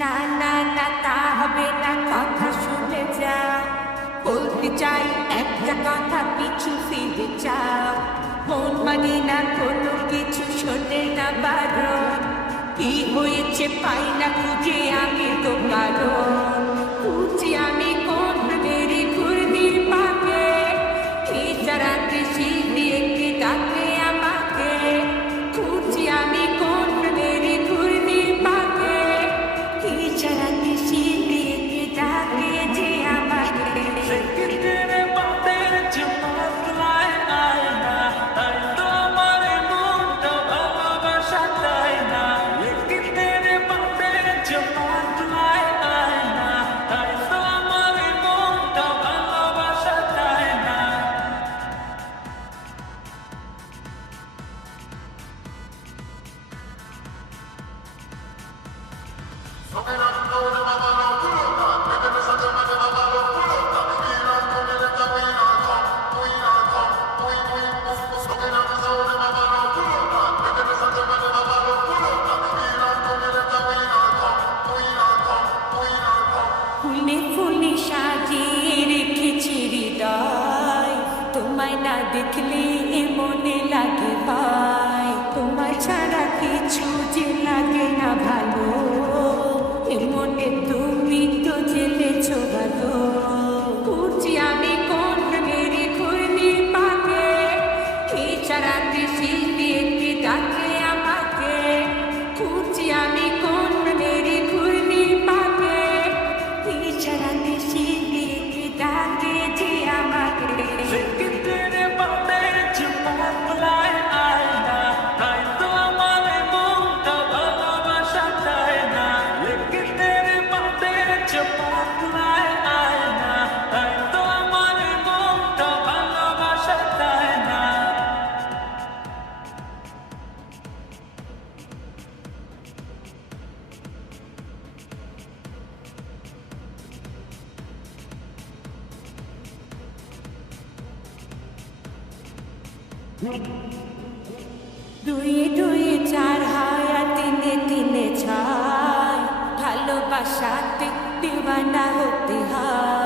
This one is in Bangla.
না না না তা হবে না, কথা শুনে যা। বলতে চাই একটা কথা, পিছু ফিরে যাও। মন মানে না কোনো কিছু, শোনে না বারণ। কি হয়েছে পাই না খুঁজে আমি তো কারণ। খুঁজি আমি কোন মেরি ঘুরনির পাকে, ইশারাতে দিয়ে কে ডাকে আমাকে। খুঁজি আমি কোন মেরি ঘুরনির পাকে, ইশারাতে দিয়ে কে ডাকে যে আমাকে। ফুলে ফুলে সাজিয়ে রেখেছি হৃদয়, তোমায় না দেখলে মনে লাগে ভয়। তোমার ছাড়া কিছু যে লাগে না ভালো, মনে তুমি তো জেলেছ ভালো। খুঁজি আমি কোন মেরি ঘুরনির পাকে, ইশারাতে দিয়ে কে ডাকে আমাকে। খুঁজি আমি কোন মেরি ঘুরনির পাকে, ইশারাতে দিয়ে কে ডাকে যে আমাকে। দুয়ে দুয়ে চার হয় আর তিনে তিনে ছয়, ভালোবাসাতে দিওয়ানা হতে হয়।